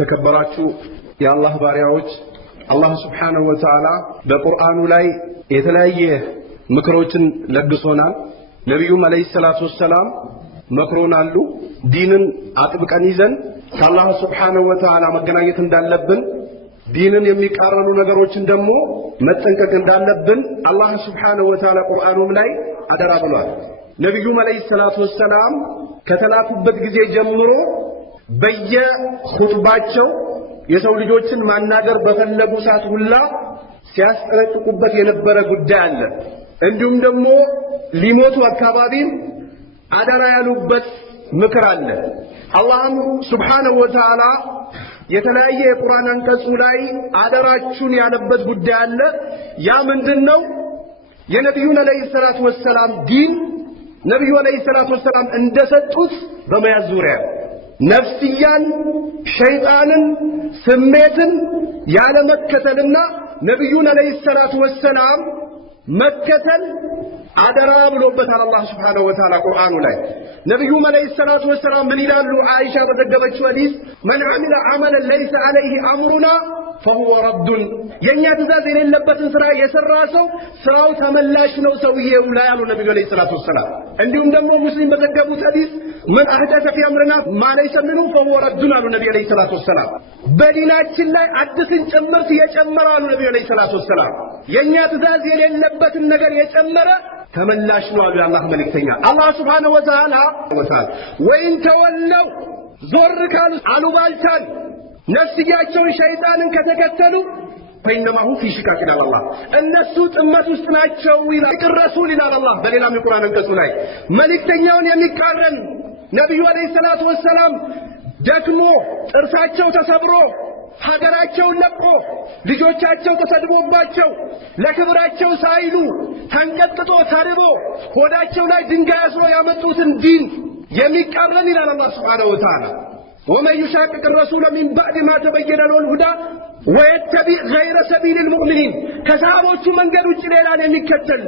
ተከበራችሁ የአላህ ባሪያዎች አላህ Subhanahu Wa Ta'ala በቁርአኑ ላይ የተለያየ ምክሮችን ለግሶናል። ነብዩም አለይሂ ሰላቱ ወሰለም መክሮናሉ። ዲንን አጥብቀን ይዘን ከአላህ Subhanahu Wa Ta'ala መገናኘት እንዳለብን ዲንን የሚቃረኑ ነገሮችን ደግሞ መጠንቀቅ እንዳለብን አላህ Subhanahu Wa Ta'ala ቁርአኑም ላይ አደራ ብሏል። ነብዩም አለይሂ ሰላቱ ወሰለም ከተላኩበት ጊዜ ጀምሮ በየኹጥባቸው የሰው ልጆችን ማናገር በፈለጉ ሰዓት ሁላ ሲያስጠነቅቁበት የነበረ ጉዳይ አለ። እንዲሁም ደግሞ ሊሞቱ አካባቢም አደራ ያሉበት ምክር አለ። አላህም Subhanahu Wa Ta'ala የተለያየ የቁርአን አንቀጹ ላይ አደራችሁን ያለበት ጉዳይ አለ። ያ ምንድነው? የነብዩን አለይሂ ሰላቱ ወሰለም ዲን ነብዩ አለይሂ ሰላቱ ወሰለም እንደሰጡት በመያዝ ዙሪያ ነፍስያን ሸይጣንን ስሜትን ያለ መከተልና ነብዩን አለይሂ ሰላቱ ወሰለም መከተል አደራ ብሎበታል አላህ Subhanahu Wa Ta'ala ቁርአኑ ላይ። ነብዩ አለይሂ ሰላቱ ወሰለም ምን ይላሉ? አይሻ በዘገበችው ሐዲስ መን አሚለ አመለን ለይሰ ዐለይሂ አምሩና فهو رد የኛ ትእዛዝ የሌለበትን ስራ የሰራ ሰው ስራው ተመላሽ ነው ሰውየው ላይ ያሉ ነብዩ አለይሂ ሰላቱ ወሰለም። እንዲሁም ደግሞ ሙስሊም በዘገቡት ሐዲስ من احدث في امرنا ما ليس منه فهو رد አሉ ነብዩ አለይሂ ሰላቱ ወሰለም። በዲናችን ላይ አዲስን ጨምርት የጨመራሉ ነብዩ አለይሂ ሰላቱ ወሰለም። የኛ ትእዛዝ የሌለበትን ነገር የጨመረ ተመላሽ ነው አሉ የአላህ መልእክተኛ። አላህ Subhanahu Wa Ta'ala ወይን ተወለው ዞር ካሉ አሉባልታን ነፍስያቸውን ሸይጣንን ከተከተሉ فإنما هو في شكاك إلى الله الناس ጥመት ውስጥ ናቸው ይላል ረሱል ይላል አላህ በሌላም የቁርአን አንቀጽ ላይ። መልእክተኛውን የሚቃረን ነብዩ አለይሂ ሰላቱ ወሰለም ደግሞ ጥርሳቸው ተሰብሮ ሀገራቸውን ለቆ ልጆቻቸው ተሰድቦባቸው ለክብራቸው ሳይሉ ተንቀጥቅጦ ተርቦ ሆዳቸው ላይ ድንጋይ አስሮ ያመጡትን ዲን የሚቃረን ይላል አላህ Subhanahu Wa Ta'ala። ومن يشاقق الرسول من بعد ما تبين له الهدى ويتبع غير سبيل المؤمنين ከሰሃቦቹ መንገድ ውጭ ሌላን የሚከተል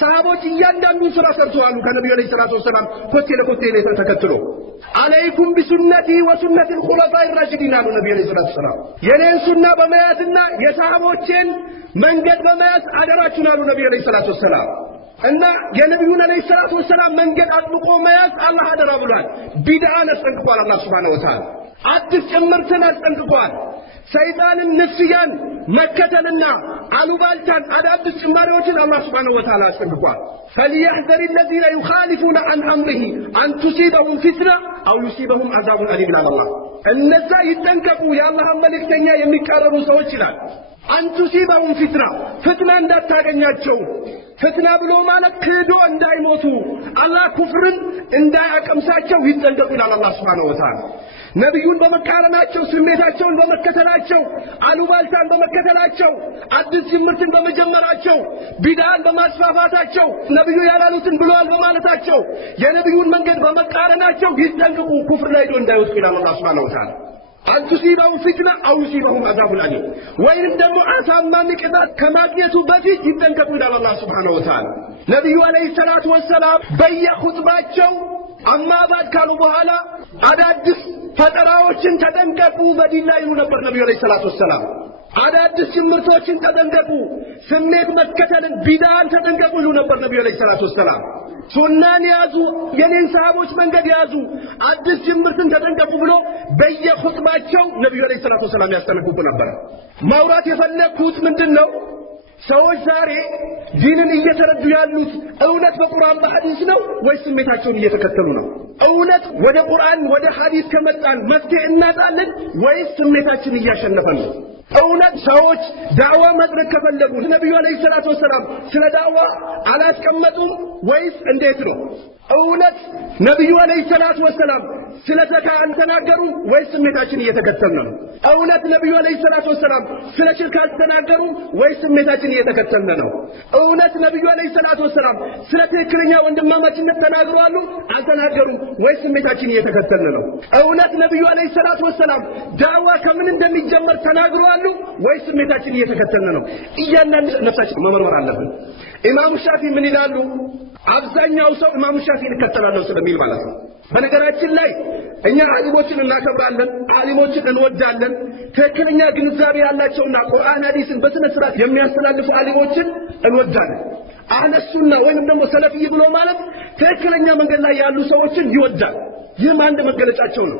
ሰሃቦች እያንዳንዱ ስራ ሰርተዋል ከነብዩ አለይሂ ሰላቱ ወሰለም ኮቴ ለኮቴ ተከትሎ አለይኩም ቢሱነቲ ወሱነቲ الخلفاء الراشدين አሉ ነብዩ አለይሂ ሰላቱ ወሰለም። የኔን ሱና በመያዝና የሰሃቦቼን መንገድ በመያዝ አደራችሁን አሉ ነብዩ አለይሂ ሰላቱ ወሰለም። እና የነብዩን አለይሂ ሰላቱ ወሰለም መንገድ አጥብቆ መያዝ አላህ አደራ ብሏል። ቢድዓን አስጠንቅቋል አላህ Subhanahu Wa Ta'ala። አዲስ ጭምርትን አስጠንቅቋል። ሰይጣንን ንስያን መከተልና አሉባልታን አዳዲስ ጭማሪዎችን አላህ Subhanahu Wa Ta'ala አስጠንቅቋል። فليحذر الذين يخالفون عن امره ان تصيبهم فتنه او يصيبهم عذاب اليم ይላል አላህ። እነዛ ይጠንቀቁ የአላህ መልእክተኛ የሚቃረኑ ሰዎች ይላል። ان تصيبهم فتنه ፍትና እንዳታገኛቸው። ፍትና ብሎ ማለት ክዶ እንዳይሞቱ አላህ ኩፍርን እንዳያቀምሳቸው ይጠንቀቁ ይላል አላህ Subhanahu Wa Ta'ala። ነብዩን በመቃረናቸው ስሜታቸውን በመከተላቸው አሉባልታን በመከተላቸው አዲስ ጅምርትን በመጀመራቸው ቢድዓን በማስፋፋታቸው ነብዩ ያላሉትን ብለዋል በማለታቸው የነብዩን መንገድ በመቃረናቸው ይጠንቀቁ ኩፍር ላይ እንዳይወጡ ይላል አላህ Subhanahu Wa Ta'ala። أن تصيبهم فتنة أو يصيبهم عذاب أليم وإن دم أسامة مكذا كما جيتو بفيت يتنكبوا إلى الله سبحانه وتعالى. نبي عليه الصلاة والسلام بي خطباتشو أما بعد كانوا بهالا أدادس فتراوشن تتنكبوا بدين لا ينبر نبي عليه الصلاة والسلام አዳዲስ ጅምርቶችን ተጠንቀቁ። ስሜት መከተልን ቢድዓን ተጠንቀቁ ይሉ ነበር ነብዩ አለይሂ ሰላቱ ወሰለም። ሱናን ያዙ፣ የኔን ሰሃቦች መንገድ ያዙ፣ አዲስ ጅምርትን ተጠንቀቁ ብሎ በየኹጥባቸው ነብዩ አለይሂ ሰላቱ ወሰለም ያስተነግሩ ነበር። ማውራት የፈለኩት ምንድነው? ሰዎች ዛሬ ዲንን እየተረዱ ያሉት እውነት በቁርአን በሐዲስ ነው ወይስ ስሜታቸውን እየተከተሉ ነው? እውነት ወደ ቁርአን ወደ ሐዲስ ከመጣን መፍትሄ እናጣለን ወይስ ስሜታችን እያሸነፈን ነው? እውነት ሰዎች ዳዋ ማድረግ ከፈለጉ ነብዩ አለይሂ ሰላቱ ወሰለም ስለ ዳዋ አላስቀመጡም ወይስ እንዴት ነው? እውነት ነብዩ አለይሂ ሰላቱ ወሰለም ስለ ዘካ አልተናገሩም ወይስ ስሜታችን እየተከተልን ነው? እውነት ነብዩ አለይሂ ሰላቱ ወሰለም ስለ ሽርክ አልተናገሩም ወይስ ስሜታችን እየተከተልን ነው? እውነት ነብዩ አለይሂ ሰላቱ ወሰለም ስለ ትክክለኛ ወንድማማችነት ተናግረዋል አልተናገሩም ወይስ ስሜታችን እየተከተልን ነው? እውነት ነብዩ አለይሂ ሰላቱ ወሰለም ዳዋ ከምን እንደሚጀመር ተናግረዋል ወይስ ስሜታችን እየተከተልን ነው? እያንዳንዱ ነፍሳችን መመርመር አለብን። ኢማሙ ሻፊዒ ምን ይላሉ? አብዛኛው ሰው ኢማሙ ሻፊዒ ይከተላል ስለሚል ማለት ነው። በነገራችን ላይ እኛ ዓሊሞችን እናከብራለን ዓሊሞችን እንወዳለን ትክክለኛ ግንዛቤ ያላቸውና ቁርአን ሐዲስን በስነ ስርዓት የሚያስተላልፉ ዓሊሞችን እንወዳለን አህለ ሱና ወይንም ደግሞ ሰለፊይ ብሎ ማለት ትክክለኛ መንገድ ላይ ያሉ ሰዎችን ይወዳል ይህም አንድ መገለጫቸው ነው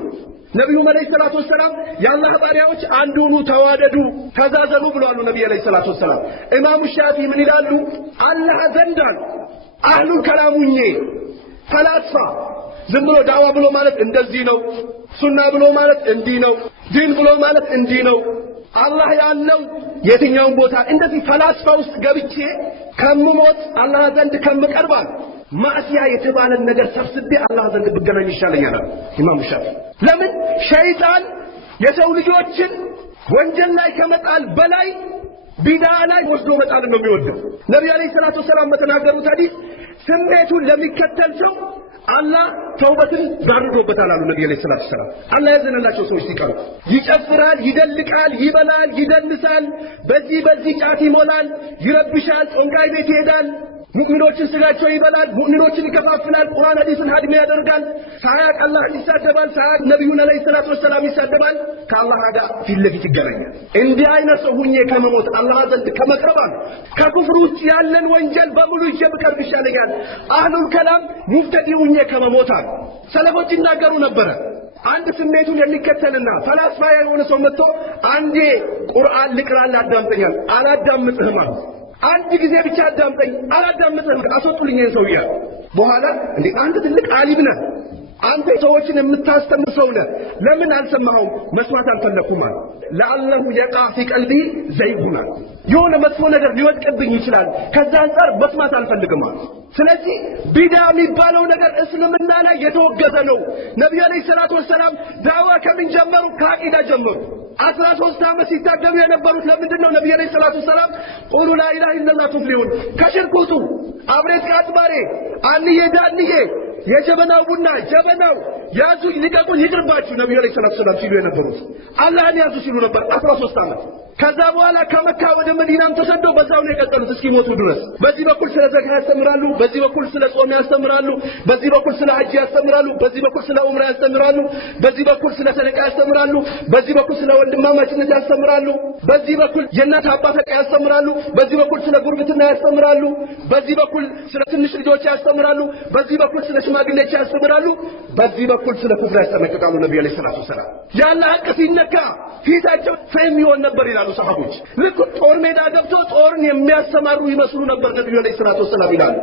ነብዩ መለይሂ ሰላቱ ወሰለም ያላህ ባሪያዎች አንዱኑ ተዋደዱ ተዛዘኑ ብለዋል ነብዩ መለይሂ ሰላቱ ወሰለም ኢማሙ ሻፊ ምን ይላሉ አላህ ዘንዳል አህሉል ከላሙኝ ፈላስፋ ዝም ብሎ ዳዋ ብሎ ማለት እንደዚህ ነው ሱና ብሎ ማለት እንዲህ ነው ዲን ብሎ ማለት እንዲህ ነው አላህ ያለው የትኛውን ቦታ እንደዚህ ፈላስፋ ውስጥ ገብቼ ከመሞት አላህ ዘንድ ከመቀርባል ማዕሲያ የተባለ ነገር ሰብስቤ አላህ ዘንድ ብገናኝ ይሻለኛል ኢማሙ ሻፊ ለምን ሸይጣን የሰው ልጆችን ወንጀል ላይ ከመጣል በላይ ቢድዓ ላይ ወስዶ መጣል ነው የሚወደው ነብዩ አለይሂ ሰላቱ ወሰለም በተናገሩት ሐዲስ ስሜቱን ለሚከተል ሰው አላህ ተውበትን ጋርዶበታል አሉ ነብዩ አለይሂ ሰላቱ ወሰለም አላህ ያዘነላቸው ሰዎች ሲቀሩ ይጨፍራል ይደልቃል ይበላል ይደንሳል በዚህ ጫት ይሞላል ይረብሻል ጾንጋይ ቤት ይሄዳል ሙእሚኖችን ስጋቸው ይበላል ሙእሚኖችን ይከፋፍላል ቁርአን ሐዲስን ሀድም ያደርጋል ሳያቅ አላህ ይሳደባል ሳያቅ ነብዩን አለይሂ ሰላቱ ወሰለም ይሳደባል ከአላህ ጋር ፊት ለፊት ይገናኛል እንዲህ አይነት ሰው ሁኜ ከመሞት አላህ ዘንድ ከመቅረባል ከኩፍር ውስጥ ያለን ወንጀል በሙሉ ይጀብቀር ይሻለኛል አህሉል ከላም ሙፍተዲ ሁኜ ከመሞታል ሰለፎች ይናገሩ ነበር አንድ ስሜቱን የሚከተልና ፈላስፋ የሆነ ሰው መጥቶ አንዴ ቁርአን ልቅራል አዳምጠኛል አላዳምጥህም አሉ አንድ ጊዜ ብቻ አዳምጠኝ አላዳምጥህም አስወጡልኝ ሰውዬ በኋላ እንዴ አንተ ትልቅ ዓሊም ነህ አንተ ሰዎችን የምታስተምር ሰው ነህ ለምን አልሰማኸውም መስማት አልፈለኩም ማለት ለአላሁ የቃ في قلبي ዘይጉና የሆነ መጥፎ ነገር ሊወድቅብኝ ይችላል ከዛ አንፃር መስማት አልፈልግም ማለት ስለዚህ ቢድዓ የሚባለው ነገር እስልምና ላይ የተወገዘ ነው ነብዩ አለይሂ ሰላቱ ወሰለም ዳዋ ከምን ጀመሩ ከአቂዳ ጀመሩ 13 ዓመት ሲታገሉ የነበሩት ለምንድነው ነብዩ አለይሂ ሰላቱ ወሰለም ቁሉ ላ ኢላሃ ኢላላህ ትፍሊሁን ከሽርኩቱ አብሬት ካጥባሬ አንዬ ዳንዬ የጀበናው ቡና ጀበናው ያዙ ሊቀቁን ይቅርባችሁ ነብዩ አለይሂ ሰላቱ ወሰለም ሲሉ የነበሩት አላህን ያዙ ሲሉ ነበር 13 ዓመት ከዛ በኋላ ከመካ ወደ መዲናም ተሰደው በዛው ነው የቀጠሉት እስኪሞቱ ድረስ በዚህ በኩል ስለ ዘካ ያስተምራሉ በዚህ በኩል ስለ ጾም ያስተምራሉ በዚህ በኩል ስለ ሐጅ ያስተምራሉ በዚህ በኩል ስለ ዑምራ ያስተምራሉ በዚህ በኩል ስለ ሰደቃ ያስተምራሉ በዚህ በኩል ስለ ወንድማማችነት ያስተምራሉ በዚህ በኩል የእናት አባት ሐቅ ያስተምራሉ በዚህ በኩል ስለ ጉርብትና ያስተምራሉ በዚህ በኩል ስለ ትንሽ ልጆች ያስተምራሉ በዚህ በኩል ስለ ሽማግሌዎች ያስተምራሉ በዚህ በኩል ስለ ኩፍር ያስጠነቅቃሉ ነብዩ አለይሂ ሰላቱ ወሰለም ያለ ሐቅ ሲነካ ፊታቸው ፈም ይሆን ነበር ይላሉ ሰሃቦች ልክ ጦር ሜዳ ገብቶ ጦርን የሚያስተማሩ ይመስሉ ነበር ነብዩ አለይሂ ሰላቱ ወሰለም ይላሉ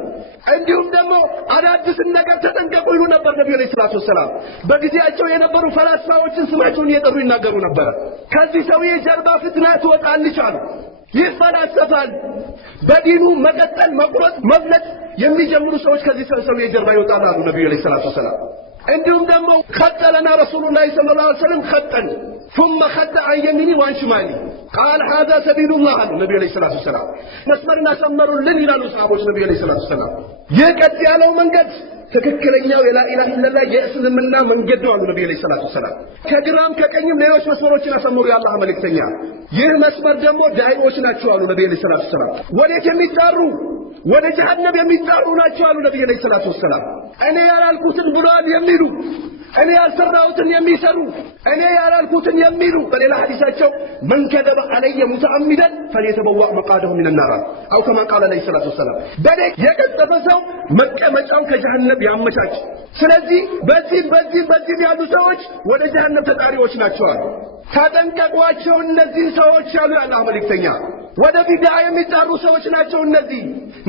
እንዲሁም ደግሞ አዳዲስ ነገር ተጠንቀቁ ይሉ ነበር ነብዩ አለይሂ ሰላቱ ወሰለም በጊዜያቸው የነበሩ ፈላስፋዎችን ስማቸውን እየጠሩ ይናገሩ ነበር ከዚህ ሰውዬ ጀርባ ፍትና ትወጣለች አሉ ይፈላሰፋል በዲኑ መቀጠል መቁረጥ መፍለጥ የሚጀምሩ ሰዎች ከዚህ ሰውዬ ጀርባ ይወጣሉ አሉ ነብዩ አለይሂ ሰላቱ ወሰለም እንዲሁም ደግሞ خطلنا رسول الله صلى الله عليه وسلم خطا ثم خط عن يمينه وعن شماله قال هذا سبيل الله النبي عليه الصلاه والسلام መስመርና ሰመሩልን ይላሉ ሰሃቦች ነብዩ አለይሂ ሰላቱ ወሰለም የቀጥ ያለው መንገድ ትክክለኛው የላ ኢላሃ ኢላላህ የእስልምና መንገድ ነው አሉ ነብዩ አለይሂ ሰላቱ ወሰለም ከግራም ከቀኝም ሌሎች መስመሮችን አሰመሩ ያላህ መልእክተኛ ይህ መስመር ደግሞ ዳይዎች ናቸው አሉ ነብዩ አለይሂ ሰላቱ ወሰለም ወዴት የሚጣሩ ወደ ጀሃነም የሚጣሩ ናቸው አሉ ነብዩ አለይሂ ሰላቱ ወሰለም እኔ ያላልኩትን ብሏል የሚሉ እኔ ያልሰራሁትን የሚሰሩ እኔ ያላልኩትን የሚሉ በሌላ ሐዲሳቸው من كذب علي متعمدا فليتبوأ مقعده من النار او كما قال عليه الصلاه والسلام በደግ የቀጠፈ ሰው መቀመጫውን ከጀሃነም ያመቻች ስለዚህ በዚህ ያሉ ሰዎች ወደ ጀሃነም ተጣሪዎች ናቸው አሉ ተጠንቀቋቸው እነዚህ ሰዎች ያሉ ያላህ መልእክተኛ ወደ ቢድዓ የሚጣሩ ሰዎች ናቸው እነዚህ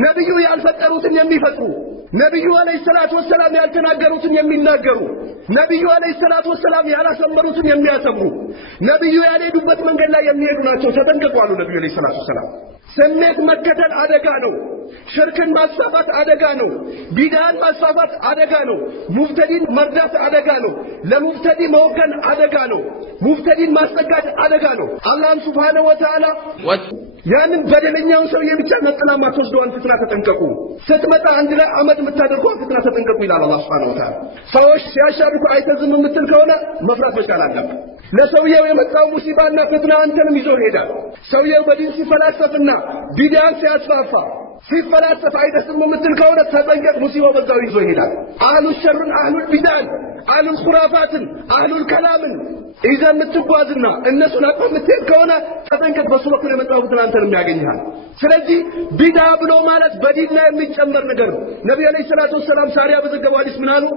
ነብዩ ያልፈጠሩትን የሚፈጥሩ ነብዩ አለይሂ ሰላቱ ወሰለም ያልተናገሩትን የሚናገሩ ነብዩ አለይሂ ሰላቱ ወሰለም ያላሰመሩትን የሚያሰምሩ ነብዩ ያልሄዱበት መንገድ ላይ የሚሄዱ ናቸው ተጠንቀቁ አሉ ነብዩ አለይሂ ሰላቱ ወሰለም ስሜት መከተል አደጋ ነው ሽርክን ማስፋፋት አደጋ ነው ቢድዓን ማስፋፋት አደጋ ነው ሙፍተዲን መርዳት አደጋ ነው ለሙፍተዲ መወገን አደጋ ነው ሙፍተዲን ማስጠጋት አደጋ ነው አላህ Subhanahu Wa Ta'ala ያንን በደለኛውን ሰው የብቻ ነጥላ ማትወስደውን ፍትና ተጠንቀቁ ስትመጣ አንድ ላይ አመድ የምታደርገው ፍትና ተጠንቀቁ ይላል አላህ Subhanahu Wa Ta'ala ሰዎች ሲያሻርኩ አይተዝም የምትል ከሆነ መፍራት መቻል አለበት ለሰውየው የመጣው ሙሲባና ፍትና አንተንም ይዞ ሄዳል ሰውየው በዲን ሲፈላሰፍና ቢድዓን ሲያስፋፋ ሲፈላሰፍ አይደስም የምትል ከሆነ ተጠንቀቅ፣ ሙሲባው በዛው ይዞ ይሄዳል። አህሉ ሸርን፣ አህሉ ቢድዓን፣ አህሉ ኹራፋትን፣ አህሉ ከላምን إذا متبادلنا الناس نقوم متكونه تذكر بسوق لما تقول أنت لم يعجنها سلجي بدا بلو مالت بدينا يمتشمر نجر نبي عليه الصلاة والسلام ساريا بذك جوالس منانو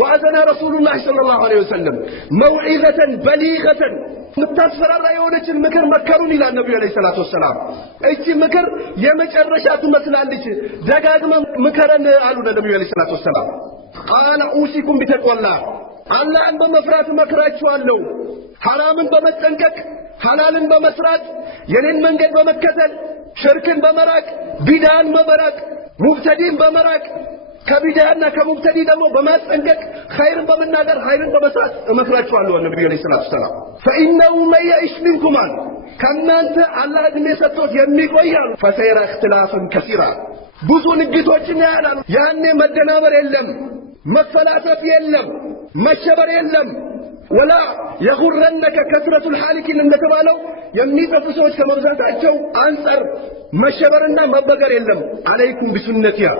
وأذنا رسول الله صلى الله عليه وسلم موعظة بليغة متصفر الرأيونة المكر مكرون إلى النبي عليه الصلاة والسلام أيش مكر يمش الرشات مثلا ليش دجاج مكرن قالوا النبي عليه الصلاة والسلام قال أوصيكم بتقوى الله الله أن بمفرات مكرات شوالو حرام بمتنكك حلال بمسرات ينين منجد بمكتل شرك بمراك بدان بمراك مبتدين بمراك كبدانا كمبتدي دمو بمتنكك خير بمنادر خير بمسرات مكرات شوالو النبي عليه الصلاة والسلام فإنه من يعيش منكم كما أنت الله أدنى ستوت يميك ويان فسيرى اختلافا كثيرا بوزون الجدوة يعني مدنابر يلم مفلاسف يلم مشبر يلم ولا يغرنك كثرة الحالكين لن تبالو يمنيت فسوش كمرزات عجو أنصر مشبرنا مبقر يلم عليكم بسنتها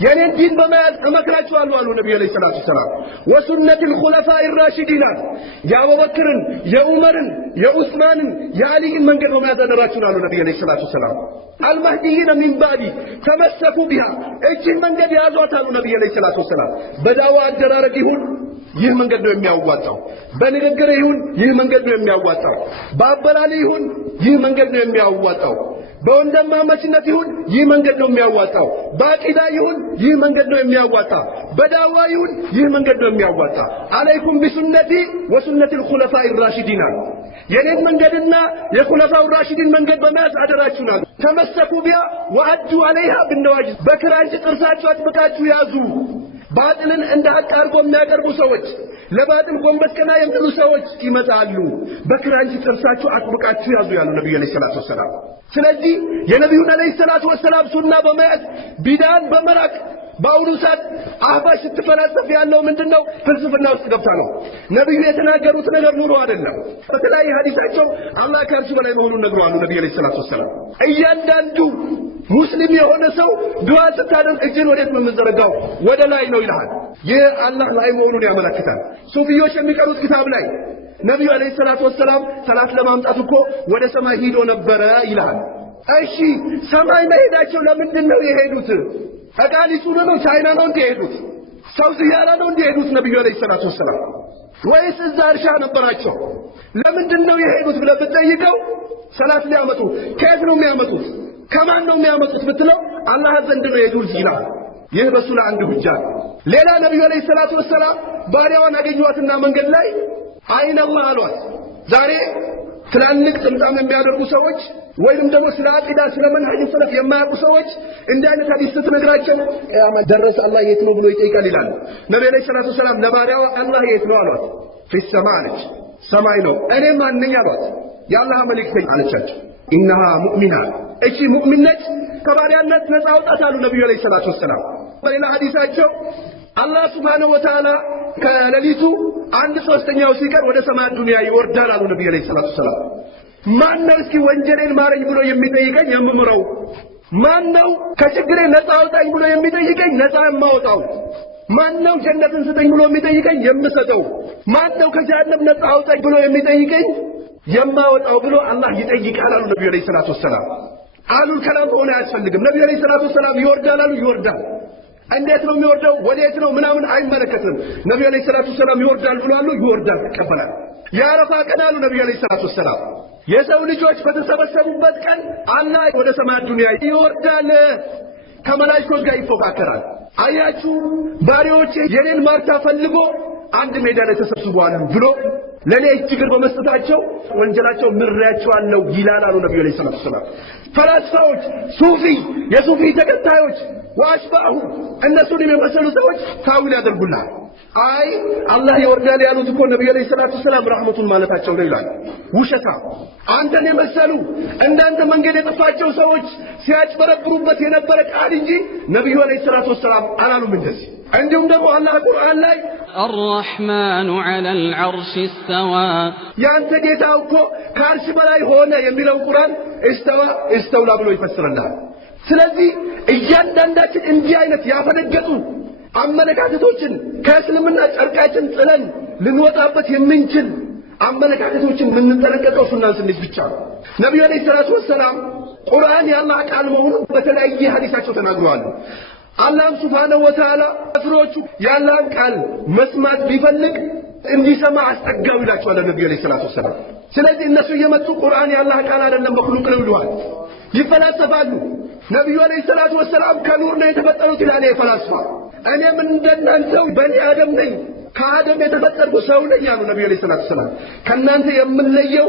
يعني الدين بما أمكرات والوالو النبي عليه الصلاة والسلام وسنة الخلفاء الراشدين يا أبو بكر يا عمر يا عثمان يا علي من قد وما نراتنا النبي عليه الصلاة والسلام المهديين من بعدي تمسكوا بها اجن من قد يازواتها النبي عليه الصلاة والسلام بدأوا الدرارة ይህ መንገድ ነው የሚያዋጣው በንግግር ይሁን ይህ መንገድ ነው የሚያዋጣው በአበላል ይሁን ይህ መንገድ ነው የሚያዋጣው በወንድማማችነት ይሁን ይህ መንገድ ነው የሚያዋጣው በአቂዳ ይሁን ይህ መንገድ ነው የሚያዋጣው በዳዋ ይሁን ይህ መንገድ ነው የሚያዋጣው አለይኩም ቢሱነቲ ወሱነቲ الخلفاء الراشدين የኔን መንገድና የኹለፋው ራሺዲን መንገድ በመያዝ አደራችሁናል ተመሰኩ ቢያ ወአዱ عليها بالنواجذ በክራንች ጥርሳችሁ አጥብቃችሁ ያዙ باطلن عند حق አርጎ የሚያቀርቡ ሰዎች ለባጥል ጎንበስ ቀና የሚሉ ሰዎች ይመጣሉ በክራንች ጥርሳችሁ አጥብቃችሁ ያዙ ያሉ ነብዩ አለይሂ ሰላቱ ወሰለም ስለዚህ የነብዩን አለይሂ ሰላቱ ወሰለም ሱና በመያዝ ቢዳን በመራቅ ባውሩ ሰዓት አህባሽ ስትፈላሰፍ ያለው ምንድነው ፍልስፍና ውስጥ ገብታ ነው ነብዩ የተናገሩት ነገር ኑሮ አይደለም በተለይ ሐዲሳቸው አላህ ከእርሱ በላይ መሆኑን ነግረዋል ነብዩ አለይሂ ሰላቱ ወሰለም እያንዳንዱ ሙስሊም የሆነ ሰው ዱዓ ስታደርግ እጅን ወዴት ነው የምትዘረጋው ወደ ላይ ነው ይላል ይህ አላህ ላይ መሆኑን ያመለክታል ሱፊዮች የሚቀሩት ክታብ ላይ ነብዩ አለይሂ ሰላቱ ወሰለም ሰላት ለማምጣት እኮ ወደ ሰማይ ሄዶ ነበር ይላል እሺ ሰማይ መሄዳቸው ለምንድን ነው የሄዱት አቃሊሱን ነው ቻይና ነው እንደሄዱት ሳውዲ አረቢያ ነው እንደሄዱት ነብዩ አለይሂ ሰላቱ ወሰለም ወይስ እዛ እርሻ ነበራቸው ለምንድን ነው የሄዱት ብለህ ብትጠይቀው ሰላት ሊያመጡ ከየት ነው የሚያመጡት ከማን ነው የሚያመጡት ብትለው አላህ ዘንድ ነው የሄዱት ይላል ይህ በሱላ አንድ ሁጃ ሌላ ነብዩ አለይሂ ሰላቱ ወሰለም ባሪያዋን አገኙዋትና መንገድ ላይ አይን አላህ አሏት ዛሬ ትላልቅ ጥምጣም የሚያደርጉ ሰዎች ወይንም ደግሞ ስለ አቂዳ ስለ መንሀጅ ሰለፍ የማያውቁ ሰዎች እንደ አይነት ሐዲስ ስትነግራቸው ቂያማ ደረሰ አላህ የት ነው ብሎ ይጠይቃል ይላል ነብዩ አለይሂ ሰላቱ ወሰለም ለባሪያዋ አላህ የት ነው አሏት في السماء ሰማይ ነው እኔ ማን ነኝ አሏት የአላህ መልእክተኛ አለቻቸው إنها مؤمنة እሺ ሙእሚን ነች ከባሪያነት ነፃ አውጣታሉ ነብዩ አለይሂ ሰላቱ ወሰለም በሌላ ሐዲሳቸው አላህ Subhanahu Wa Ta'ala ከሌሊቱ 1/3 ሲቀር ወደ ሰማይ ዱንያ ይወርዳል አሉ ነብዩ አለይሂ ሰላቱ ወሰለም ማን ነው እስኪ ወንጀሌን ማረኝ ብሎ የሚጠይቀኝ የምምረው ማን ነው ከችግሬ ነፃ አውጣኝ ብሎ የሚጠይቀኝ ነፃ የማውጣው ማን ነው ጀነትን ስጠኝ ብሎ የሚጠይቀኝ የምሰጠው ማን ነው ከጀሃነም ነፃ አውጣኝ ብሎ የሚጠይቀኝ የማወጣው ብሎ አላህ ይጠይቃል አሉ ነብዩ አለይሂ ሰላቱ ወሰለም አሉል ከላም ሆነ ያስፈልግም ነብዩ አለይሂ ሰላቱ ወሰለም ይወርዳል አሉ ይወርዳል እንዴት ነው የሚወርደው ወዴት ነው ምናምን አይመለከትም ነብዩ አለይሂ ሰላቱ ወሰለም ይወርዳል ብለዋል ይወርዳል ይቀበላል ያረፋ ቀን አሉ ነብዩ አለይሂ ሰላቱ ወሰለም የሰው ልጆች በተሰበሰቡበት ቀን አላህ ወደ ሰማይ ዱንያ ይወርዳል ከመላእክቶች ጋር ይፎካከራል አያችሁ ባሪያዎቼ የኔን ማርታ ፈልጎ አንድ ሜዳ ላይ ተሰብስበዋል ብሎ ለኔ እጅግር በመስጠታቸው ወንጀላቸው ምሬያቸዋለሁ ይላል አሉ ነብዩ አለይሂ ሰላቱ ወሰለም ፈላስፋዎች ሱፊ የሱፊ ተከታዮች ወአሽባሁ እነሱን የመሰሉ ሰዎች ታዊል ያደርጉላል አይ አላህ ይወርዳል ያሉት እኮ ነብዩ አለይሂ ሰላቱ ወሰለም ረህመቱን ማለታቸው ነው ይላል ውሸታ አንተን የመሰሉ እንዳንተ መንገድ የጠፋቸው ሰዎች ሲያጭበረብሩበት የነበረ ቃል እንጂ ነብዩ አለይሂ ሰላቱ ወሰለም አላሉም እንደዚህ እንዲሁም ደግሞ አላህ ቁርአን ላይ الرحمن على العرش استوى ያንተ ጌታ እኮ ከአርሽ በላይ ሆነ የሚለው ቁርአን استوى استولى ብሎ ይፈስራል ስለዚህ እያንዳንዳችን እንዲህ አይነት ያፈነገጡ አመለካከቶችን ከእስልምና ጨርቃችን ጥለን ልንወጣበት የምንችል አመለካከቶችን ምንጠነቀቀው ሱናን ስንይዝ ብቻ ነው። ነብዩ አለይሂ ሰላቱ ወሰላም ቁርአን የአላህ ቃል መሆኑን በተለያየ ሐዲሳቸው ተናግረዋል። አላህ ሱብሓነሁ ወተዓላ ፍሮቹ የአላህን ቃል መስማት ቢፈልግ እንዲሰማ አስጠጋው ይላቸዋል ነብዩ አለይሂ ሰላቱ ወሰላም። ስለዚህ እነሱ እየመጡ ቁርአን የአላህ ቃል አይደለም በخلق ነው ይሉዋል፣ ይፈላሰፋሉ። ነብዩ አለይሂ ሰላቱ ወሰላም ከኑር ነው የተፈጠሩት ይላል የፈላስፋ። እኔም እንደናንተው በኒ አደም ነኝ ከአደም የተፈጠርኩ ሰው ነኝ ያሉ ነብዩ አለይሂ ሰላቱ ወሰላም። ከናንተ የምንለየው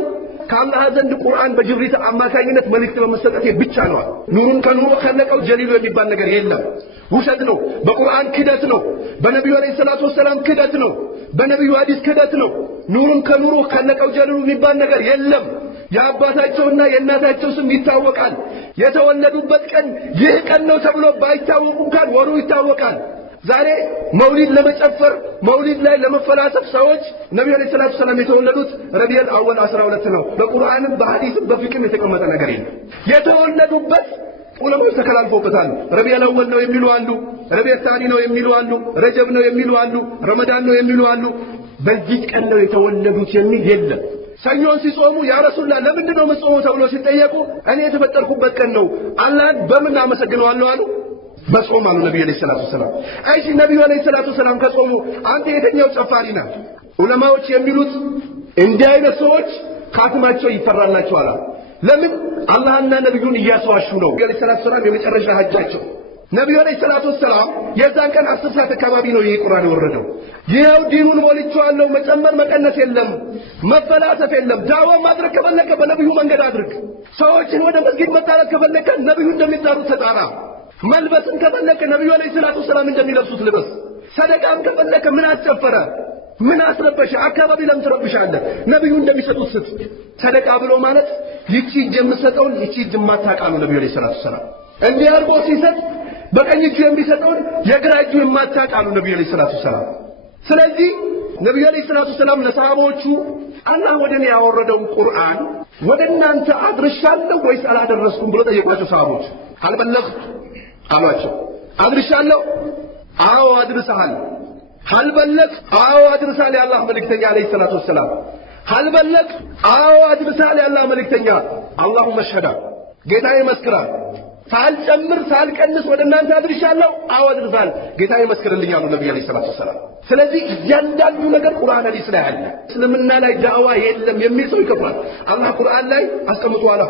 ከአላህ ዘንድ ቁርአን በጅብሪል አማካኝነት መልእክት በመሰጠቴ ብቻ ነው። ኑሩን ከኑሩ ከነቀው ጀሊሉ የሚባል ነገር የለም። ውሸት ነው። በቁርአን ክደት ነው። በነብዩ አለይሂ ሰላቱ ወሰላም ክደት ነው። በነብዩ ሐዲስ ክደት ነው። ኑሩን ከኑሩ ከነቀው ጀሊሉ የሚባል ነገር የለም። የአባታቸውና የእናታቸው ስም ይታወቃል። የተወለዱበት ቀን ይህ ቀን ነው ተብሎ ባይታወቁ እንኳን ወሩ ይታወቃል። ዛሬ መውሊድ ለመጨፈር መውሊድ ላይ ለመፈላሰፍ ሰዎች ነብዩ አለይሂ ሰላቱ ሰላም የተወለዱት ረቢዑል አወል 12 ነው። በቁርአንም በሐዲስም በፊቅም የተቀመጠ ነገር የለም። የተወለዱበት ዑለማዎች ተከላልፈውበታል። ረቢዑል አወል ነው የሚሉ አሉ፣ ረቢዑል ታኒ ነው የሚሉ አሉ፣ ረጀብ ነው የሚሉ አሉ፣ ረመዳን ነው የሚሉ አሉ። በዚህ ቀን ነው የተወለዱት የሚል የለም። ሰኞን ሲጾሙ ያ ረሱላህ ለምንድን ነው የምትጾመው ተብሎ ሲጠየቁ እኔ የተፈጠርኩበት ቀን ነው አላህን በምን አመሰግነዋለሁ አሉ። በጾም አሉ ነብዩ አለይሂ ሰላቱ ሰላም። እሺ ነብዩ አለይሂ ሰላቱ ሰላም ከጾሙ አንተ የትኛው ጨፋሪ ነህ? ዑለማዎች የሚሉት እንዲህ አይነት ሰዎች ካትማቸው ይፈራላቸዋል። ለምን? አላህና ነብዩን እያስዋሹ ነው። ነብዩ አለይሂ ሰላቱ ሰላም የመጨረሻ ሐጃቸው ነብዩ አለይሂ ሰላቱ ሰላም የዛን ቀን 10 ሰዓት አካባቢ ነው ይሄ ቁርአን የወረደው። ይሄው ዲኑን ሞልቼዋለሁ፣ መጨመር መቀነስ የለም፣ መፈላሰፍ የለም። ዳዋ ማድረግ ከፈለከ በነብዩ መንገድ አድርግ። ሰዎችን ወደ መስጊድ መጣራት ከፈለከ ነብዩ እንደሚጣሩት ተጣራ። መልበስን ከፈለከ ነብዩ አለይሂ ሰላቱ ሰላም እንደሚለብሱት ልበስ። ሰደቃም ከፈለከ ምን አስጨፈረ? ምን አስረበሸ? አካባቢ ለምን ትረብሻለህ? ነብዩ እንደሚሰጡት ስጥ። ሰደቃ ብሎ ማለት ይቺ እጅ የምትሰጠውን ይቺ እጅ የማታውቃሉ ነብዩ አለይሂ ሰላቱ ሰላም። እንዲህ አድርጎ ሲሰጥ በቀኝ እጁ የሚሰጠውን የግራ እጁ የማታውቃሉ ነብዩ አለይሂ ሰላቱ ሰላም። ስለዚህ ነብዩ አለይሂ ሰላቱ ሰላም ለሰሃቦቹ አላህ ወደኔ ያወረደው ቁርአን ወደ እናንተ አድርሻለሁ ወይስ አላደረስኩም ብሎ ጠየቋቸው። ሰሃቦች አልበለግ አሏቸው። አድርሻለሁ? አዎ አድርሰሃል። አልበለግ? አዎ አድርሰሃል የአላህ መልእክተኛ አለይሂ ሰላቱ ወሰላም። አልበለግ? አዎ አድርሰሃል የአላህ መልእክተኛ። አላሁመ ሸሃዳ ጌታዬ መስክራል። ሳልጨምር ሳልቀንስ ወደ እናንተ አድርሻለሁ። አዎ አድርሰሃል ጌታዬ መስክርልኝ አሉ ነብዩ አለይሂ ሰላቱ ወሰላም። ስለዚህ እያንዳንዱ ነገር ቁርአን ሐዲስ ላይ አለ። እስልምና ላይ ዳዕዋ የለም የሚል ሰው ይከፍራል። አላህ ቁርአን ላይ አስቀምጧል።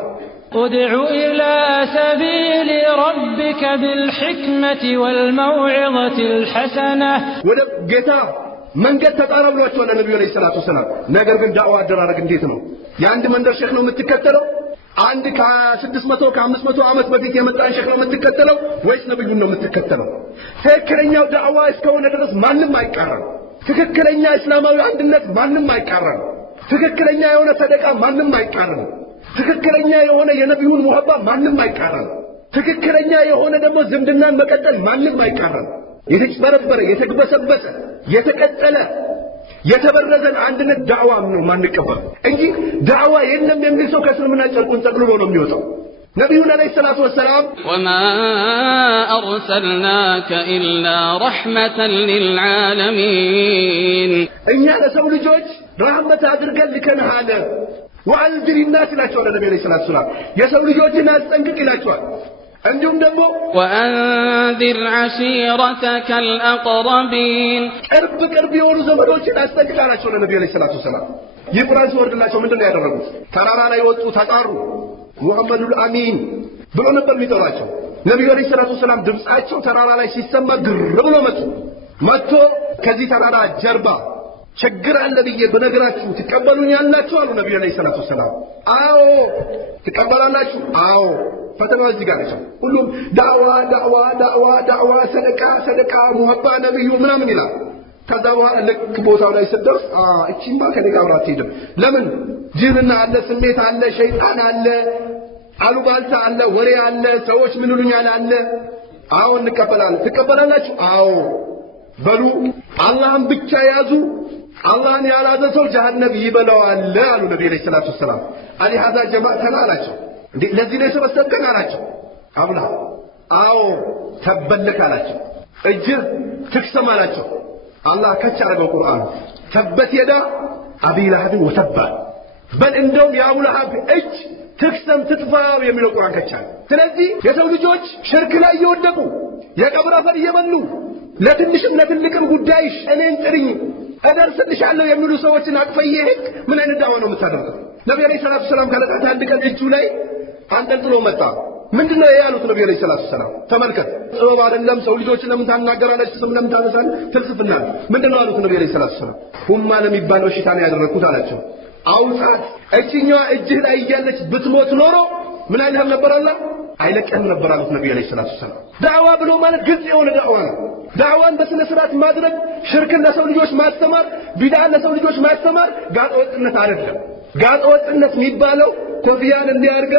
ادع إلى سبيل ربك بالحكمة والموعظة الحسنة ወደ ጌታ መንገድ ተጣራ ብሏቸዋል ነብዩ አለይሂ ሰላቱ ወሰላም። ነገር ግን ዳዕዋ አደራረግ እንዴት ነው? የአንድ መንደር ሼክ ነው የምትከተለው? አንድ ከ600 ከ500 ዓመት በፊት የመጣን ሼክ ነው የምትከተለው ወይስ ነብዩን ነው የምትከተለው? ትክክለኛው ዳዕዋ እስከሆነ ድረስ ማንም አይቃረም። ትክክለኛ እስላማዊ አንድነት ማንም አይቃረም። ትክክለኛ የሆነ ሰደቃ ማንም አይቃረም። ትክክለኛ የሆነ የነብዩን ሙሐባ ማንም አይቃረም። ትክክለኛ የሆነ ደግሞ ዝምድናን መቀጠል ማንም አይቃረም። የተጭበረበረ የተግበሰበሰ የተቀጠለ የተበረዘን አንድነት ዳዕዋ ነው ማንቀበል እንጂ ዳዕዋ የለም የሚል ሰው ከእስልምና ጨርቁን ጠቅልሎ ነው የሚወጣው። ነብዩና አለይሂ ሰላቱ ወሰላም ወማ አርሰልናከ ኢላ ረሕመተን ሊልዓለሚን እኛ ለሰው ልጆች ረሕመት አድርገን ልከንሃል። ወአንዚር الناس ይላቸዋል ነብዩ አለይሂ ሰላቱ ወሰላም። የሰው ልጆችን አስጠንቅቅ ይላቸዋል። እንዲሁም ደግሞ ወአንዚር ዓሺረተከ አልአቅረቢን ቅርብ የሆኑ ዘመዶችን አስጠንቅቅ አላቸው ነብዩ አለይሂ ሰላቱ ወሰላም። ይህ ቁርአን ሲወርድላቸው ምንድን ነው ያደረጉት? ተራራ ላይ ወጡ፣ ተጣሩ። ሙሐመዱል አሚን ብሎ ነበር የሚጠሯቸው። ነብዩ አለይሂ ሰላቱ ወሰላም ድምጻቸው ተራራ ላይ ሲሰማ ግር ብሎ መጥቶ ከዚህ ተራራ ጀርባ ችግር አለ ብዬ በነገራችሁ ትቀበሉኛላችሁ አሉ ነብዩ አለይሂ ሰላቱ ወሰላም። አዎ ትቀበላላችሁ? አዎ። ፈተናው እዚህ ጋር ነው። ሁሉም ዳዕዋ ሰደቃ ሙሐባ ነብዩ ምናምን ይላል። ከዛ በኋላ ልክ ቦታው ላይ ስትደርስ እቺማ ከኔ ጋር አትሄድም። ለምን? ጅንና አለ፣ ስሜት አለ፣ ሸይጣን አለ፣ አሉባልታ አለ፣ ወሬ አለ፣ ሰዎች ምን ይሉኛል አለ። አዎ እንቀበላለን። ትቀበላላችሁ? አዎ። በሉ አላህን ብቻ ያዙ። አላህን ያላዘ ሰው ጀሃነም ይበላዋል አሉ ነብዩ አለይሂ ሰላቱ ወሰላም። አሊ ሀዛ ጀማዓተና አላቸው። እንዴ ለዚህ ነው የሰበሰብከን አላቸው። አብላ አዎ ተበለከ አላቸው። እጅህ ትክሰም አላቸው። አላህ ከች አረገው ቁርአን ተበት የዳ አቢ ለሀብ ወተባ በል እንደውም የአቡ ለሀብ እጅ ትክሰም ትጥፋው የሚለው ቁርአን ከቻለ። ስለዚህ የሰው ልጆች ሽርክ ላይ እየወደቁ የቀብር አፈር እየበሉ ለትንሽም ለትልቅም ጉዳይሽ እኔን ጥሪኝ እደርስልሻለሁ የሚሉ ሰዎችን አቅፈዬ ምን አይነት ዳዋ ነው የምታደርገው? ነብዩ አለይሂ ሰላቱ ሰላም ካለታት አንድ ቀን እጁ ላይ አንጠልጥሎ መጣ። ምንድነው ያሉት ነብዩ አለይሂ ሰላቱ ሰላም? ተመልከት፣ ጥበብ አይደለም ሰው ልጆችን ለምን ታናገራለች? ስም ለምን ታነሳለች? ትልስፍና ምንድነው ያሉት ነብዩ አለይሂ ሰላቱ ሰላም? ሁማ ለሚባለው ሽታን ያደረኩት አላቸው። አውጣት እቺኛዋ እጅህ ላይ እያለች ብትሞት ኖሮ ምን አይነት ነበር? አላህ አይለቀህም ነበር አሉት ነብዩ አለይሂ ሰላቱ ሰላም። ዳዋ ብሎ ማለት ግልጽ የሆነ ዳዋ ነው። ዳዋን በስነ ስርዓት ማድረግ፣ ሽርክን ለሰው ልጆች ማስተማር፣ ቢድዓን ለሰው ልጆች ማስተማር ጋጠ ወጥነት አይደለም። ጋጠ ወጥነት የሚባለው ኮፍያን እንዲያርገ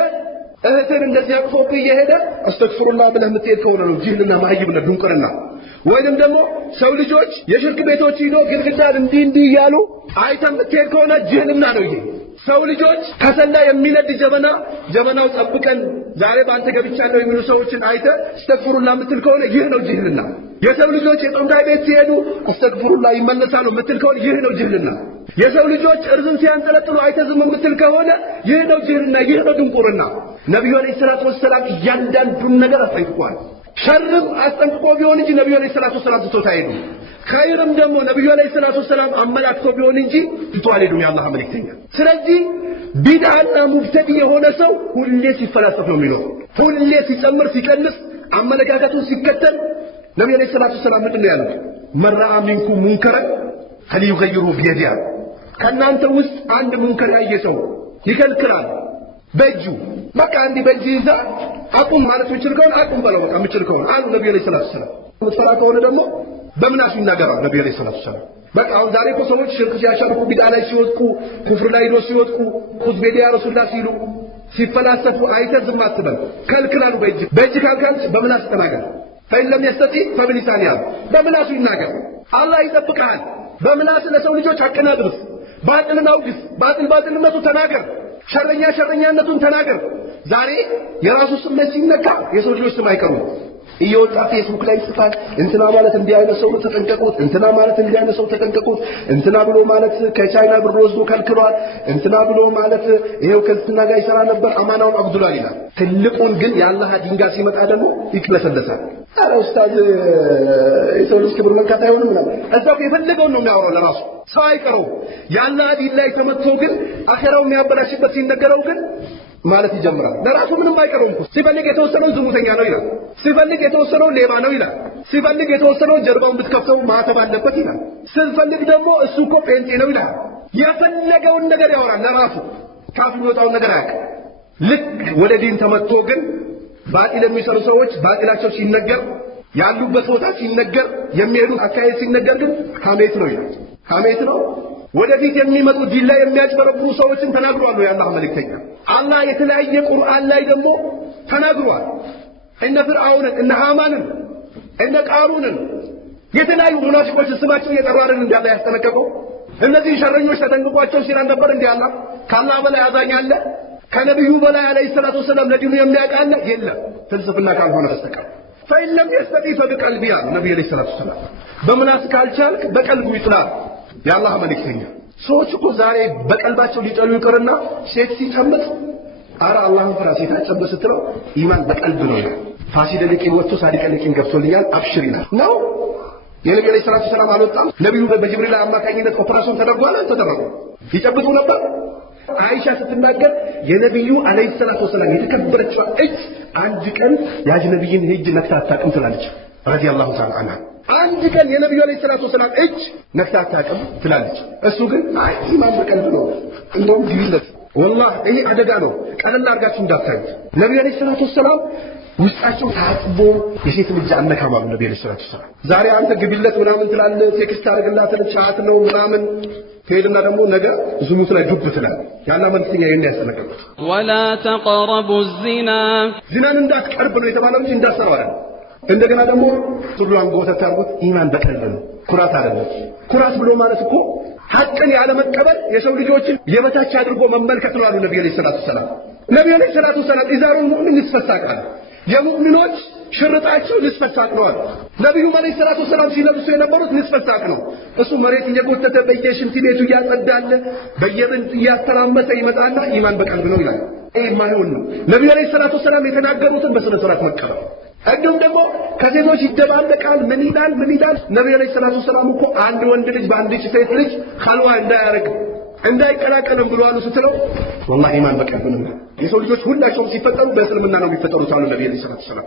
እህትን እንደዚህ አቅፎብህ እየሄደ አስተግፍሩላህ ብለህ የምትሄድ ከሆነ ነው ጅህልና ማህይብነት ድንቁርና። ወይንም ደግሞ ሰው ልጆች የሽርክ ቤቶች ሂዶ ግድግዳን እንዲህ እያሉ አይተህ የምትሄድ ከሆነ ጅህልና ነው ይሄ። ሰው ልጆች ከሰላ የሚነድ ጀበናው ጠብቀን ዛሬ በአንተ ገብቻለሁ የሚሉ ሰዎችን አይተህ አስተግፍሩላህ የምትል ከሆነ ይህ ነው ጅህልና። የሰው ልጆች የጦንዳይ ቤት ሲሄዱ አስተግፍሩላህ ይመለሳሉ የምትል ከሆነ ይህ ነው ጅህልና። የሰው ልጆች እርዝን ሲያንጠለጥሉ አይተህ ዝም የምትል ከሆነ ይህ ነው ጅህልና፣ ይህ ነው ድንቁርና። ነብዩ አለይሂ ሰላቱ ወሰላም እያንዳንዱን ነገር አስጠንቅቋል። ሸርም አስጠንቅቆ ቢሆን እንጂ ነብዩ አለይሂ ሰላቱ ወሰላም ትቶት አይሄዱም። ኸይርም ደግሞ ነብዩ አለይሂ ሰላቱ ወሰላም አመላክቶ ቢሆን እንጂ ትቶ አልሄዱም የአላህ መልእክተኛ። ስለዚህ ቢድዓና ሙብተዲ የሆነ ሰው ሁሌ ሲፈላሰፍ ነው የሚለው። ሁሌ ሲጨምር ሲቀንስ አመለካከቱን ሲከተል ነብዩ አለይሂ ሰላቱ ወሰላም ምንድን ነው ያሉት? መራአ ሚንኩም ሙንከረን ፈሊዩገይሩ ቢየዲህ። ከእናንተ ውስጥ አንድ ሙንከር ያየ ሰው ይከልክላል በእጁ። በቃ እንዲህ በእጅ ይዛ አቁም ማለት የምችል ከሆነ አቁም በለው በቃ የምችል ከሆነ አሉ ነብዩ አለይሂ ሰላቱ ወሰላም። የምትፈራ ከሆነ ደግሞ በምላሱ ይናገራል ነብዩ አለይሂ ሰላቱ ወሰላም። በቃ አሁን ዛሬ እኮ ሰዎች ሽርክ ሲያሻርኩ ቢድዓ ላይ ሲወድቁ ኩፍር ላይ ሄዶ ሲወድቁ ኹዝቤዲ ያ ረሱላህ ሲሉ ሲፈላሰፉ አይተህ ዝም አትበል፣ ከልክላሉ። በእጅ ካልካልክ በምላስ ተናገር። ፈኢለም የስተጢዕ ፈቢሊሳኒ ያሉ በምላሱ ይናገር። አላህ ይጠብቅሃል። በምላስ ለሰው ልጆች ሐቅን አድርስ፣ ባጥልን አውግዝ፣ ባጥልነቱ ተናገር፣ ሸረኛነቱን ተናገር። ዛሬ የራሱ ስሜት ሲነካ የሰው ልጆች ስም አይቀሩም። እየወጣ ፌስቡክ ላይ ይጽፋል። እንትና ማለት እንዲህ አይነት ሰው ተጠንቀቁት፣ እንትና ማለት እንዲህ አይነት ሰው ተጠንቀቁት፣ እንትና ብሎ ማለት ከቻይና ብር ወስዶ ከልክሏል፣ እንትና ብሎ ማለት ይሄው ከእንትና ጋር ይሰራ ነበር አማናውን አብዱላህ ይላል። ትልቁን ግን የአላህ ድንጋይ ሲመጣ ደግሞ ይቅለሰለሳል። ኧረ ኡስታዝ የሰው ልጅ ክብር መንካት አይሆንም ነው። እዛው የፈለገውን ነው የሚያወራው ለራሱ ሰው አይቀረው። የአላህ ዲን ላይ ተመቶ ግን አኺራው የሚያበላሽበት ሲነገረው ግን ማለት ይጀምራል። ለራሱ ምንም አይቀረውም። ሲፈልግ የተወሰነው ዝሙተኛ ነው ይላል፣ ሲፈልግ የተወሰነው ሌባ ነው ይላል፣ ሲፈልግ የተወሰነው ጀርባውን ብትከፍተው ማተብ አለበት ይላል፣ ሲፈልግ ደግሞ እሱ እኮ ጴንጤ ነው ይላል። የፈለገውን ነገር ያወራል ለራሱ ካፍ የሚወጣውን ነገር አያውቅም። ልክ ወደ ዲን ተመቶ ግን ባጢል የሚሰሩ ሰዎች ባጢላቸው ሲነገር፣ ያሉበት ቦታ ሲነገር፣ የሚሄዱት አካሄድ ሲነገር ግን ሐሜት ነው ይላል። ሐሜት ነው። ወደፊት የሚመጡ ዲን ላይ የሚያጭበረብሩ ሰዎችን ተናግሯል የአላህ መልእክተኛ። አላህ የተለያየ ቁርአን ላይ ደግሞ ተናግሯል። እነ ፍርዓውንን፣ እነ ሃማንን፣ እነ ቃሩንን የተለያዩ ሙናፊቆች ስማቸው እየጠራልን እንዳለ ያስጠነቀቀው እነዚህ ሸረኞች ተጠንቅቋቸው ሲል ነበር። እንዲህ አላህ ከአላህ በላይ አዛኝ አለ? ከነብዩ በላይ አለይሂ ሰላቱ ወሰላም ለዲኑ የሚያውቅ አለ? የለም ፍልስፍና ካልሆነ በስተቀር። ፈኢለም የስተጢዕ ፈቢቀልቢ አሉ ነብዩ አለይሂ ሰላቱ ወሰላም። በምላስ ካልቻልክ በቀልቡ ይጥላል የአላህ መልእክተኛ። ሰዎች እኮ ዛሬ በቀልባቸው ሊጠሉ ይቅርና ሴት ሲጨምጥ አረ አላህን ፍራ ሴት አጨምጥ ስትለው ኢማን በቀልብ ነው ይላል። ፋሲል ለቂን ወጥቶ ሳዲቅ ለቂን ገብቶልኛል አብሽር ይላል ነው። የነብዩ አለይሂ ሰላቱ ወሰላም አልወጣም። ነብዩ በጅብሪል አማካኝነት ኦፕሬሽን ተደርጓል ተደረገ። ይጨብጡ ነበር። አይሻ ስትናገር የነብዩ አለይሂ ሰላቱ ወሰላም የተከበረችው እጅ አንድ ቀን የአጅነቢይን እጅ ነክታ አታውቅም ትላለች ረዲየላሁ ተዓላ ዐንሃ። አንድ ቀን የነብዩ አለይሂ ሰላቱ ወሰላም እጅ ነክታ አታውቅም ትላለች። እሱ ግን አይ ኢማን በቀልብ ነው እንደውም ግቢለት። ወላሂ ይሄ አደጋ ነው። ቀለል አድርጋችሁ እንዳታዩት። ነብዩ አለይሂ ሰላቱ ወሰላም ውስጣቸው ታጥቦ የሴት ልጅ አነካም አሉ ነብዩ አለይሂ ሰላቱ ወሰላም። ዛሬ አንተ ግቢለት ምናምን ትላለህ፣ ቴክስት አድርግላትን ቻት ነው ምናምን ትሄድና ደግሞ ነገ ዝሙት ላይ ዱብ ትላለህ። ያላህ መልእክተኛ ይሄን ያስጠነቀቁት ወላ ተቀረቡ ዚና ዚናን እንዳትቀርብ ነው የተባለው እንጂ እንዳትሰራው አይደለም። እንደገና ደግሞ ሁሉን ጎተት ያርጉት ኢማን በቀልብ ነው፣ ኩራት አይደለም። ኩራት ብሎ ማለት እኮ ሐቅን ያለ መቀበል የሰው ልጆችን የበታች አድርጎ መመልከት ነው አሉ ነብዩ አለይሂ ሰላቱ ወሰላም። ነብዩ አለይሂ ሰላቱ ወሰላም ኢዛሩን ሙእሚን ይስፈሳቃል። የሙእሚኖች ሽርጣቸው ንስፈሳቅ ነው። ነብዩ መለይሂ ሰላቱ ሰላም ሲለብሱ የነበሩት ንስፈሳቅ ነው። እሱ መሬት እየጎተተ በየሽንት ቤቱ እያጸዳለ በየብንት እያተራመሰ ይመጣና ኢማን በቀልብ ነው ይላል። ይሄ ማይሆን ነው። ነብዩ መለይሂ ሰላቱ ሰላም የተናገሩትን በስነ ስርዓት መቀበል። እንዲሁም ደግሞ ከሴቶች ይደባለቃል ምን ይላል። ነብዩ መለይሂ ሰላቱ ሰላም እኮ አንድ ወንድ ልጅ በአንድ ሴት ልጅ ኸልዋ እንዳያረግ እንዳይቀላቀልም ብሎ አሉ ስትለው والله ኢማን በቀልብ ነው። የሰው ልጆች ሁላቸውም ሲፈጠሩ በእስልምና ነው የሚፈጠሩት አሉ ነብዩ ሰለላሁ ዐለይሂ ወሰለም።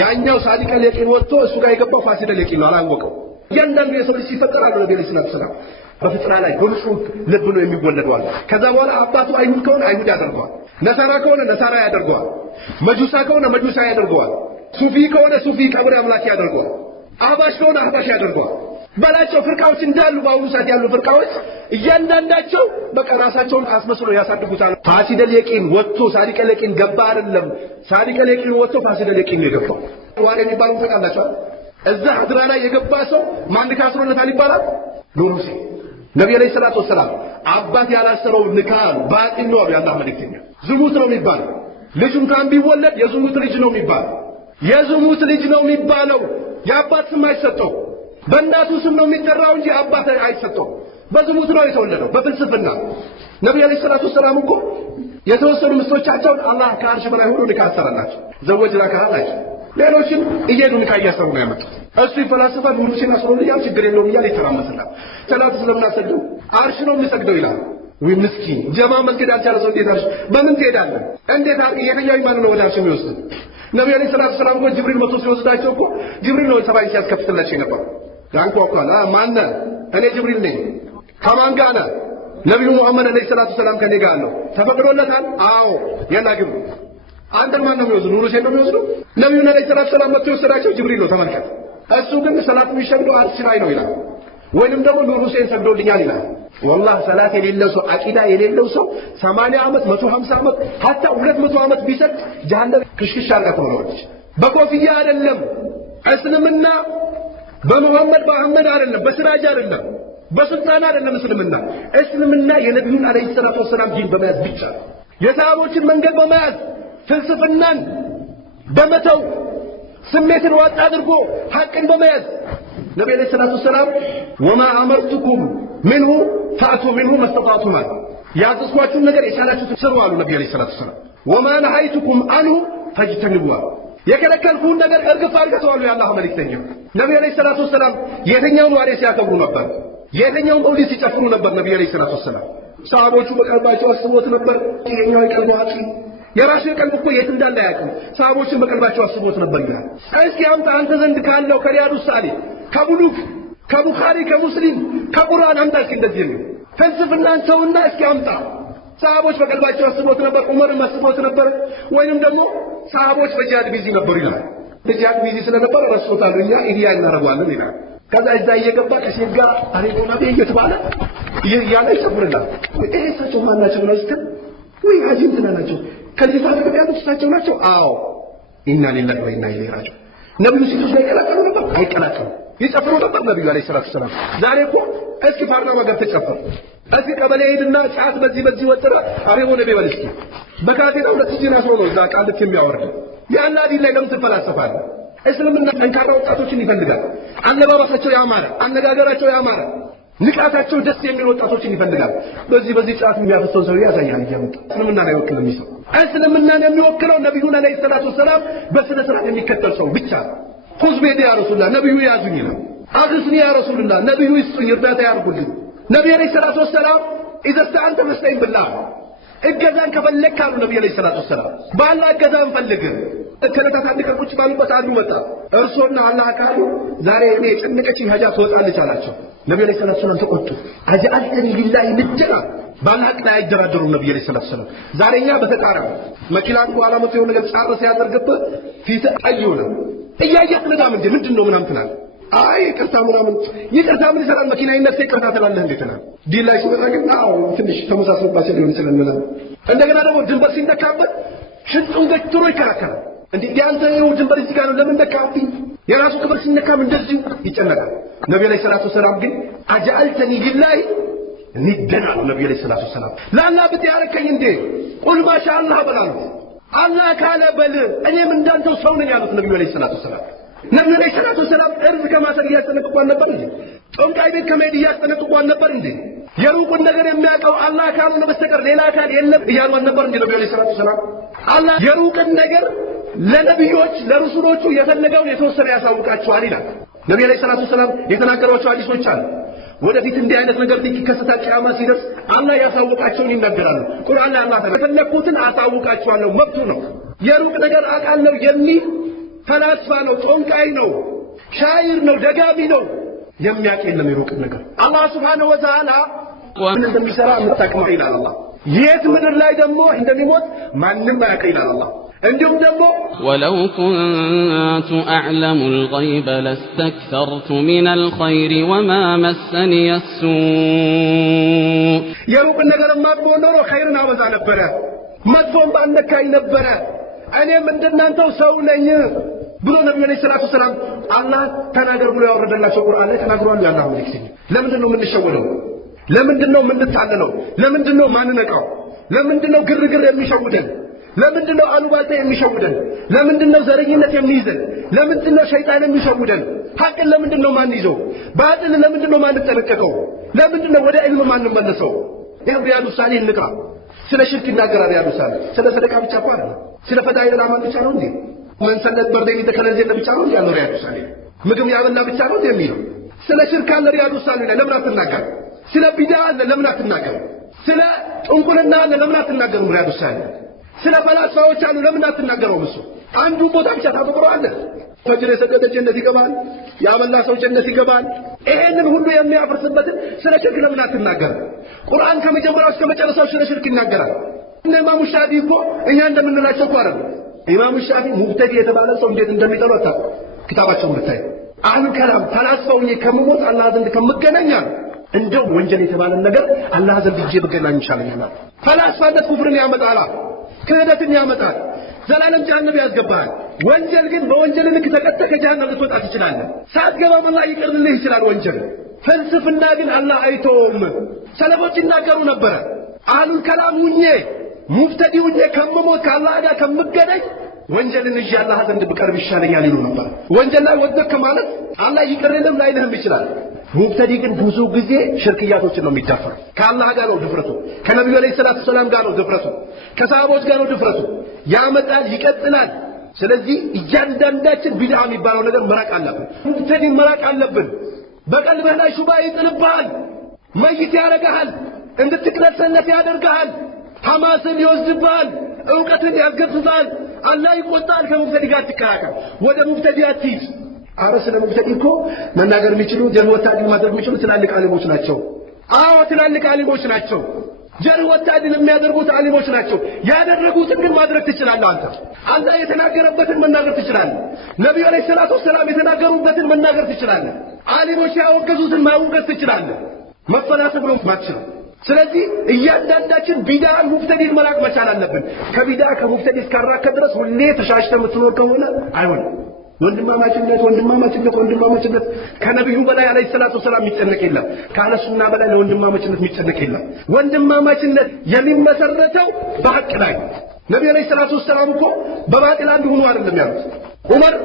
ያኛው ሳዲቀል የቂን ወጥቶ እሱ ጋር የገባው ፋሲደል የቂን ነው አላወቀው። እያንዳንዱ የሰው ልጅ ሲፈጠር አሉ ነብዩ ሰለላሁ ዐለይሂ ወሰለም በፍጥራ ላይ በንጹህ ልብ ነው የሚወለደው አለ። ከዛ በኋላ አባቱ አይሁድ ከሆነ አይሁድ ያደርገዋል፣ ነሳራ ከሆነ ነሳራ ያደርገዋል፣ መጁሳ ከሆነ መጁሳ ያደርገዋል፣ ሱፊ ከሆነ ሱፊ ቀብር አምላክ ያደርገዋል፣ አህባሽ ከሆነ አህባሽ ያደርገዋል። በላቸው ፍርቃዎች እንዳሉ በአሁኑ ሰዓት ያሉ ፍርቃዎች እያንዳንዳቸው በቃ ራሳቸውን አስመስሎ ያሳድጉታል። ፋሲደል የቂን ወጥቶ ሳዲቀል የቂን ገባ አይደለም፣ ሳዲቀል የቂን ወጥቶ ፋሲደል የቂን ነው የገባው። ዋለ የሚባለው ተቃላቸው እዛ ሀድራ ላይ የገባ ሰው ማን ካስሮለታል ይባላል? ኑሩሲ ነብዩ አለይሂ ሰላቱ ወሰላም አባት ያላሰረው ንካህ ባጢል ነው ያላህ መልእክተኛ። ዝሙት ነው የሚባለው። ልጅም ካን ቢወለድ የዝሙት ልጅ ነው የሚባለው። የዝሙት ልጅ ነው የሚባለው። የአባት ስም አይሰጠው። በእናቱ ስም ነው የሚጠራው እንጂ አባት አይሰጠው። በዝሙት ነው የተወለደው በፍልስፍና። ነብዩ አለይሂ ሰላቱ ወሰላም እኮ የተወሰኑ ምስቶቻቸውን አላህ ከአርሽ በላይ ሆኖ ንካህ አሰረላቸው። ዘወጅና ካላቸው ሌሎችን እየሄዱ ንካህ እያሰሩ ነው ያመጡት። እሱ ይፈላስፋል። ሁሉን አስሮልኛል ችግር የለውም እያለ ይተራመስላል። ሰላት ስለምናሰግደው አርሽ ነው የሚሰግደው ይላል። ወይ ምስኪን ጀማ መስገድ ያልቻለ ሰው እንዴት አርሽ በምን ትሄዳለህ? እንዴት አርግ የትኛው ኢማን ነው ወደ አርሽ የሚወስድ? ነብዩ አለይሂ ሰላቱ ወሰላም እኮ ጅብሪል መጥቶ ሲወስዳቸው እኮ ጅብሪል ነው ሰማይ ሲያስከፍትላቸው ነበር። ያንኳኳል። ማን? እኔ ጅብሪል ነኝ። ከማን ጋር ነህ? ነብዩ መሐመድ አለይሂ ሰላቱ ወሰላም ከኔ ጋር ነው። ተፈቅዶለታል? አዎ። የላ ግብ አንተን ማን ነው የሚወስዱ? ኑሩ ሴት ነው የሚወስዱ? ነብዩ አለይሂ ሰላቱ ወሰላም መጥቶ የወሰዳቸው ጅብሪል ነው። ተመልከት። እሱ ግን ሰላት የሚሰግደው አርሽ ላይ ነው ይላል። ወይንም ደግሞ ኑሩ ሴት ሰግዶልኛል ይላል። والله ሰላት የሌለው ሰው አቂዳ የሌለው ሰው 80 ዓመት 150 ዓመት ሐታ 200 ዓመት ቢሰግድ ጀሃነም ክሽክሽ አርጋት ነው። በኮፍያ አይደለም እስልምና በመሐመድ በአህመድ አይደለም፣ በስራጅ አይደለም፣ በስልጣን አይደለም። እስልምና የነብዩን አለይሂ ሰላቱ ወሰላም ዲን በመያዝ ብቻ፣ የሰሃቦችን መንገድ በመያዝ ፍልስፍናን በመተው ስሜትን ዋጥ አድርጎ ሐቅን በመያዝ ነብዩ አለይሂ ሰላቱ ወሰላም ወማ አመርቱኩም ምንሁ ፈአቱ ምንሁ መስተጣቱም ያዘዝኳችሁን ነገር የቻላችሁትን ስሩ አሉ ነብዩ አለይሂ ሰላቱ ወሰላም። ወማ ነሃይቱኩም አንሁ ፈጅተንቡ የከለከልኩን ነገር እርግፍ አድርገው አሉ የአላህ መልእክተኛ። ነብዩ አለይሂ ሰላቱ ወሰላም የትኛውን ዋሬ ሲያከብሩ ነበር? የትኛውን መውሊድ ሲጨፍሩ ነበር? ነብዩ አለይሂ ሰላቱ ወሰላም ሰሃቦቹ በቀልባቸው አስቦት ነበር። የኛው የቀልቡ አቂ የራሱ ቀልብ እኮ የት እንዳለ ያውቃል። ሰሃቦችን በቀልባቸው አስቦት ነበር ይላል። እስኪ አምጣ አንተ ዘንድ ካለው ከሪያዱ ሳሊ ከቡሉክ ከቡኻሪ ከሙስሊም ከቁርአን አምጣ እስኪ እንደዚህ ነው ፍልስፍናን ተውና እስኪ አምጣ። ሰሃቦች በቀልባቸው አስቦት ነበር፣ ዑመርም አስቦት ነበር፣ ወይንም ደግሞ ሰሃቦች በጂሃድ ቢዚ ነበሩ ይላል። በጂሃድ ቢዚ ስለነበር ረስቶታል። እኛ ኢህያ እናደርጋለን ይላል። ከዛ እዛ እየገባ ከሴት ጋር አሬቆ ነብይ እየተባለ ያለ ይጨፍርላል። ይሄ እሳቸው ማን ናቸው ነው እስከ ወይ አጂም ትናናቸው ከዚህ ታሪክ ያሉት እሳቸው ናቸው። አዎ ኢና ሊላሂ ወኢና ኢለይሂ ራጂዑን። ነብዩ ሲቶች ላይ ይቀላቀሉ ነበር አይቀላቀሉ? ይጨፍሩ ነበር ነብዩ አለይሂ ሰላቱ ሰላም። ዛሬ እኮ እስኪ ፓርላማ ጋር ተጨፈረ፣ እስኪ ቀበሌ ሄድና ጫት በዚህ ወጥራ አሬቦ ነብይ በልስኪ በካቴና ሁለት እጅን አስሮ ነው እዛ ቃልት የሚያወርድ ያላ ዲን ላይ ለምን ትፈላሰፋለህ? እስልምና ጠንካራ ወጣቶችን ይፈልጋል። አለባበሳቸው ያማረ፣ አነጋገራቸው ያማረ፣ ንቃታቸው ደስ የሚል ወጣቶችን ይፈልጋል። በዚህ ጫት የሚያፈሰው ሰው ያሳያል ይያመጣ እስልምና ላይ ወክል የሚሰው እስልምና የሚወክለው ነብዩን አለይሂ ሰላቱ ወሰላም በስነ ስርዓት የሚከተል ሰው ብቻ። ኹዝ ቤት ያ ረሱላህ ነብዩ ያዙኝ ነው። አግስኒ ያ ረሱላህ ነብዩ ይስጡኝ እርዳታ ያርጉልኝ። ነብዩ አለይሂ ሰላቱ ወሰላም ኢዘ አንተ መስተይን ብላህ እገዛን ከፈለክ አሉ ነብዩ አለይሂ ሰላቱ ወሰላም በአላህ እገዛን ፈልግ። ከለታት አንድ ቀን ቁጭ ባሉበት አንዱ መጣ። እርሶና አላህ ካሉ ዛሬ እኔ የጨነቀችኝ ሀጃ ትወጣለች አላቸው። ነብዩ አለይሂ ሰላቱ ወሰላም ተቆጡ። አጀአልተኒ ሊላሂ ንጀና በአላህ ላይ አይደራደሩም ነብዩ አለይሂ ሰላቱ ወሰላም። ዛሬኛ በተቃራኒ መኪናን በኋላ መጥቶ የሆነ ነገር ጫርስ ያደርግብህ ፊት አይሆነ እያየህ ንዳም እንዴ ምንድነው ምናምን ትላለህ። አይ ይቅርታ ምናምን ይቅርታ ምን ይሰራል መኪና ይነሳ ይቅርታ ትላለህ እንዴ ትላለህ። ዲን ላይ ሲመጣ ግን አዎ ትንሽ ተመሳስሎባቸው ሊሆን ይችላል ምናምን። እንደገና ደግሞ ድንበር ሲነካበት ሽንጡን ገትሮ ይከራከራል። እንዴ ያንተ ነው ድንበር እዚህ ጋር ነው ለምን ነካብኝ? የራሱ ክብር ሲነካም እንደዚህ ይጨነቃል። ነብዩ አለይሂ ሰላቱ ወሰላም ግን አጀአልተኒ ሊላሂ ንደና ነብዩ አለይሂ ሰላቱ ወሰላም ለአላህ ብትያረከኝ እንዴ ቁል ማሻአላህ በላሉ አላህ ካለ በል እኔም እንዳንተው ሰው ነኝ ያሉት ነብዩ አለይሂ ሰላቱ ሰላም። ነብዩ አለይሂ ሰላቱ ሰላም እርዝ ከማሰር እያስጠነቅቋን ነበር እንዴ? ጦንቃይ ቤት ከመሄድ እያስጠነቅቋን ነበር እንዴ? የሩቁን ነገር የሚያውቀው አላህ ካልሆነ በስተቀር ሌላ አካል የለም እያሉን ነበር እንዴ ነብዩ አለይሂ ሰላቱ ሰላም? አላህ የሩቁን ነገር ለነብዮች ለሩሱሎቹ የፈለገውን የተወሰነ ያሳውቃቸዋል ይላል። ነብዩ አለይሂ ሰላቱ ሰላም የተናገሯቸው ሐዲሶች አሉ። ወደፊት እንዲህ አይነት ነገር ሊከሰት ቂያማ ሲደርስ አላህ ያሳውቃቸውን ይናገራሉ። ቁርአን ላይ አላህ ተፈለኩትን አሳውቃቸዋለሁ መብቱ ነው። የሩቅ ነገር አቃለው የሚል ፈላስፋ ነው፣ ጦንቃይ ነው፣ ሻይር ነው፣ ደጋሚ ነው። የሚያውቅ የለም የሩቅ ነገር። አላህ ሱብሓነሁ ወተዓላ ምን እንደሚሰራ የምታውቀው ይላል አላህ። የት ምድር ላይ ደግሞ እንደሚሞት ማንም አያውቅ ይላል አላህ። እንዲሁም ደግሞ ወለው ኩንቱ አዕለሙ አልገይበ ለስተክሰርቱ ሚነል ኸይሪ ወማ መሰኒየ ሱእ የሩቅን ነገር ማጥቦ ኖሮ ኸይርን አበዛ ነበረ፣ መጥፎን ባልነካኝ ነበረ፣ እኔም እንደናንተው ሰው ነኝ ብሎ ነብዩ አለይሂ ሰላቱ ሰላም አላህ ተናገር ብሎ ያወረደላቸው ቁርአን ላይ ተናግሯል። ያላህ መልእክተኛ ለምንድን ነው የምንሸወደው? ለምንድን ነው የምንታለለው? ለምንድን ነው ማንነቃው? ለምንድን ነው ግርግር የሚሸውደን? ለምንድን ነው አሉባልታ የሚሸውደን? ለምንድን ነው ዘረኝነት የሚይዘን? ለምንድን ነው ሸይጣን የሚሸውደን? ሐቅን ለምንድን ነው ማን ይዘው? ባጥል ለምንድን ነው ማን ተጠነቀቀው? ለምንድን ነው ወደ ዒልም ማን መለሰው? ይሄ ሪያዱ ሳሊህ እንቅራ። ስለ ሽርክ ይናገራል ሪያዱ ሳሊህ። ስለ ሰደቃ ብቻ እኮ አይደለም። ስለ ፈዳኢል አማል ብቻ ነው እንዴ? መንሰለት በርደኝ ተከለዘ ብቻ ነው ያለው ሪያዱ ሳሊህ። ምግብ ያበላ ብቻ ነው የሚለው። ስለ ሽርክ አለ ሪያዱ ሳሊህ ላይ ለምን አትናገር? ስለ ቢድዓ አለ ለምን አትናገር? ስለ ጥንቁልና አለ ለምን አትናገርም ሪያዱ ሳሊህ? ስለ ፈላስፋዎች አሉ ለምን አትናገረውም? እሱ አንዱ ቦታ ብቻ ታተኩረዋለህ። ፈጅር የሰገደ ጀነት ይገባል፣ ያበላ ሰው ጀነት ይገባል። ይሄንን ሁሉ የሚያፈርስበትን ስለ ሽርክ ለምን አትናገርም? ቁርአን ከመጀመሪያው እስከ መጨረሻው ስለ ሽርክ ይናገራል። ኢማሙ ሻፊዒ እኮ እኛ እንደምንላቸው እኮ አይደለም። ኢማሙ ሻፊዒ ሙብተዲ የተባለ ሰው እንዴት እንደሚጠሉ አታውቅም። ክታባቸውን ብታይ አሁን ከላም ፈላስፋው ከመሞት አላህ ዘንድ ከምገናኛ እንደው ወንጀል የተባለን ነገር አላህ ዘንድ እጄ ብገናኝ ይሻለኛል። ፈላስፋነት ኩፍርን ያመጣል፣ ክህደትን ያመጣል፣ ዘላለም ጀሃነም ያስገባል። ወንጀል ግን በወንጀል ልክ ተቀጥተህ ከጀሃነም ልትወጣ ትችላለህ። ሳትገባም አላህ ይቅርልህ ይችላል ወንጀል። ፍልስፍና ግን አላህ አይተውም። ሰለፎች ይናገሩ ነበረ አህሉል ከላም ሁኜ ሙብተዲ ሁኜ ከመሞት ከአላህ ጋር ከምገናኝ ወንጀልን እሺ አላህ ዘንድ ብቀርብ ይሻለኛል ይሉ ነበር። ወንጀል ላይ ወደክ ማለት አላህ ይቅርልህም ላይልህም ይችላል። ሙብተዲ ግን ብዙ ጊዜ ሽርክያቶችን ነው የሚዳፈረው። ከአላህ ጋር ነው ድፍረቱ፣ ከነብዩ አለይሂ ሰላቱ ሰላም ጋር ነው ድፍረቱ፣ ከሰሃቦች ጋር ነው ድፍረቱ። ያመጣል ይቀጥላል። ስለዚህ እያንዳንዳችን ቢድዓ የሚባለው ነገር መራቅ አለብን። ሙብተዲ መራቅ አለብን። በቀልብህ ላይ ሹባ ይጥልብሃል፣ መይት ያደርግሃል፣ እንድትቅለሰለት ያደርግሃል፣ ሐማስን ይወስድብሃል፣ ዕውቀትን ያስገፍታል። አላህ ይቆጣል። ከሙብተዲ ጋር ትከራከር፣ ወደ ሙብተዲ አትሂድ። አረ ስለ ሙብተዲ እኮ መናገር የሚችሉ ጀርህ ወታድን ማድረግ የሚችሉ ትላልቅ ዓሊሞች ናቸው። አዎ ትላልቅ ዓሊሞች ናቸው። ጀርህ ወታድን የሚያደርጉት ዓሊሞች ናቸው። ያደረጉትን ግን ማድረግ ትችላለህ አንተ። አላህ የተናገረበትን መናገር ትችላለህ። ነብዩ አለይሂ ሰላቱ ሰላም የተናገሩበትን መናገር ትችላለህ። ዓሊሞች ያወገዙትን ማውገዝ ትችላለህ። መፈላሰፍ ነው ማትችለው። ስለዚህ እያንዳንዳችን ቢድዓን ሙብተዲን መራቅ መቻል አለብን። ከቢድዓ ከሙብተዲ እስካራከ ድረስ ሁሌ ተሻሽተህ የምትኖር ከሆነ አይሆንም። ወንድማማችነት ከነብዩ በላይ አለይሂ ሰላቱ ሰላም የሚጨነቅ የለም። ካለ ሱና በላይ ለወንድማማችነት የሚጨነቅ የለም። ወንድማማችነት የሚመሰረተው በሐቅ ላይ ነብዩ አለይሂ ሰላቱ ሰላም እኮ በባጢል አንድ ሆኖ አይደለም ያሉት። ዑመር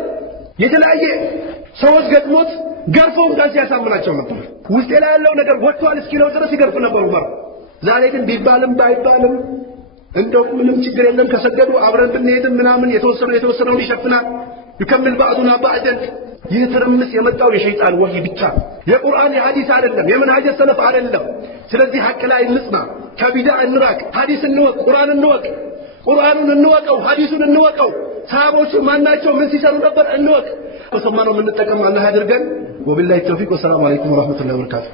የተለያየ ሰዎች ገጥሞት ገርፈው እንኳን ሲያሳምናቸው ነበር። ውስጥ ላይ ያለው ነገር ወጥቷል እስኪለው ድረስ ይገርፍ ነበር ዑመር። ዛሬ ግን ቢባልም ባይባልም እንደው ምንም ችግር የለም ከሰገዱ አብረን ብንሄድም ምናምን የተወሰነውን ይሸፍናል። ይከምል ባዕዱና ባዕደን። ይህ ትርምስ የመጣው የሸይጣን ወህይ ብቻ፣ የቁርአን የሐዲስ አይደለም፣ የመንሃጀ ሰለፍ አይደለም። ስለዚህ ሐቅ ላይ እንጽና፣ ከቢድዓ እንራቅ፣ ሐዲስ እንወቅ፣ ቁርአን እንወቅ። ቁርአኑን እንወቀው፣ ሐዲሱን እንወቀው። ሰሃቦቹ ማናቸው ምን ሲሰሩ ነበር እንወቅ። በሰማነው የምንጠቀም አላህ ያድርገን። ወቢላሂ ተውፊቅ። ወሰላሙ አለይኩም ወራህመቱላሂ ወበረካቱሁ።